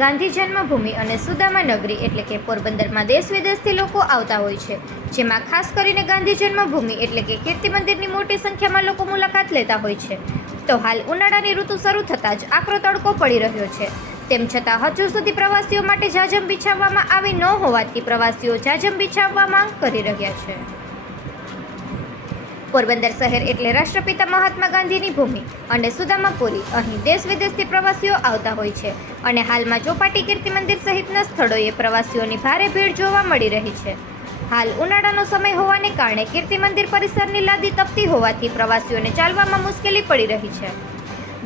ગાંધી જન્મભૂમિ અને સુદામા નગરી એટલે કે પોરબંદરમાં દેશ વિદેશથી લોકો આવતા હોય છે. જેમાં ખાસ કરીને ગાંધી જન્મભૂમિ એટલે કે કીર્તિ મંદિરની મોટી સંખ્યામાં લોકો મુલાકાત લેતા હોય છે. તો હાલ ઉનાળાની ઋતુ શરૂ થતાં જ આકરો તડકો પડી રહ્યો છે. તેમ છતાં હજુ સુધી પ્રવાસીઓ માટે જાજમ બિછાવવામાં આવી ન હોવાથી પ્રવાસીઓ જાજમ બિછાવવા માંગ કરી રહ્યા છે. પોરબંદર શહેર એટલે રાષ્ટ્રપિતા મહાત્મા ગાંધીની ભૂમિ અને સુદામાપુરી અહીં દેશ વિદેશથી પ્રવાસીઓ આવતા હોય છે. અને હાલમાં ચોપાટી કીર્તિ મંદિર સહિતના સ્થળોએ પ્રવાસીઓની ભારે ભીડ જોવા મળી રહી છે. હાલ ઉનાળાનો સમય હોવાને કારણે કીર્તિ મંદિર પરિસરની લાદી તપતી હોવાથી પ્રવાસીઓને ચાલવામાં મુશ્કેલી પડી રહી છે.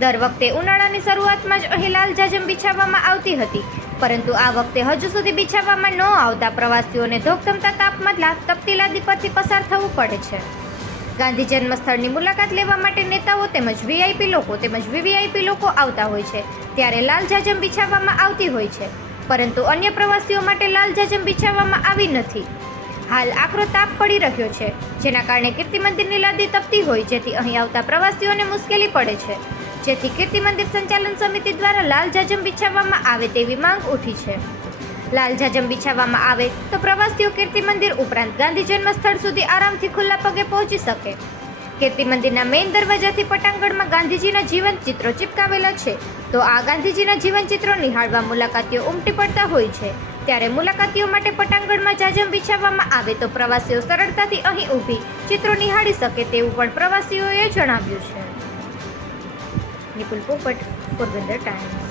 દર વખતે ઉનાળાની શરૂઆતમાં જ અહીં લાલ જાજમ બિછાવવામાં આવતી હતી, પરંતુ આ વખતે હજુ સુધી બિછાવવામાં ન આવતા પ્રવાસીઓને ધોકધમતા તાપમાં તપતી લાદી પરથી પસાર થવું પડે છે. ગાંધી જન્મસ્થળની મુલાકાત લેવા માટે નેતાઓ તેમજ વીઆઈપી લોકો તેમજ વીવીઆઈપી લોકો આવતા હોય છે. ત્યારે લાલ જાજમ બિછાવવામાં આવતી હોય છે. પરંતુ અન્ય પ્રવાસીઓ માટે લાલ જાજમ બિછાવવામાં આવી નથી. હાલ આકરો તાપ પડી રહ્યો છે, જેના કારણે કીર્તિ મંદિરની લાદી તપતી હોય, જેથી અહીં આવતા પ્રવાસીઓને મુશ્કેલી પડે છે. જેથી કીર્તિ મંદિર સંચાલન સમિતિ દ્વારા લાલ જાજમ બિછાવવામાં આવે તેવી માંગ ઉઠી છે. લાલ જાજમ બિછાવવામાં આવે તો પ્રવાસીઓ કીર્તિ મંદિર ઉપરાંત ગાંધી જન્મસ્થળ સુધી આરામથી ખુલ્લા પગે પહોંચી શકે. કીર્તિ મંદિરના મેઇન દરવાજાથી પટાંગણમાં ગાંધીજીના જીવન ચિત્રો ચિપકાવેલા છે. તો આ ગાંધીજીના જીવન ચિત્રો નિહાળવા મુલાકાતીઓ ઉમટી પડતા હોય છે. ત્યારે મુલાકાતીઓ માટે પટાંગણમાં જાજમ બિછાવવામાં આવે તો પ્રવાસીઓ સરળતાથી અહીં ઊભી ચિત્રો નિહાળી શકે તેવું પણ પ્રવાસીઓએ જણાવ્યું છે. નિપુલ પોપટ, પોરબંદર ટાઈમ્સ.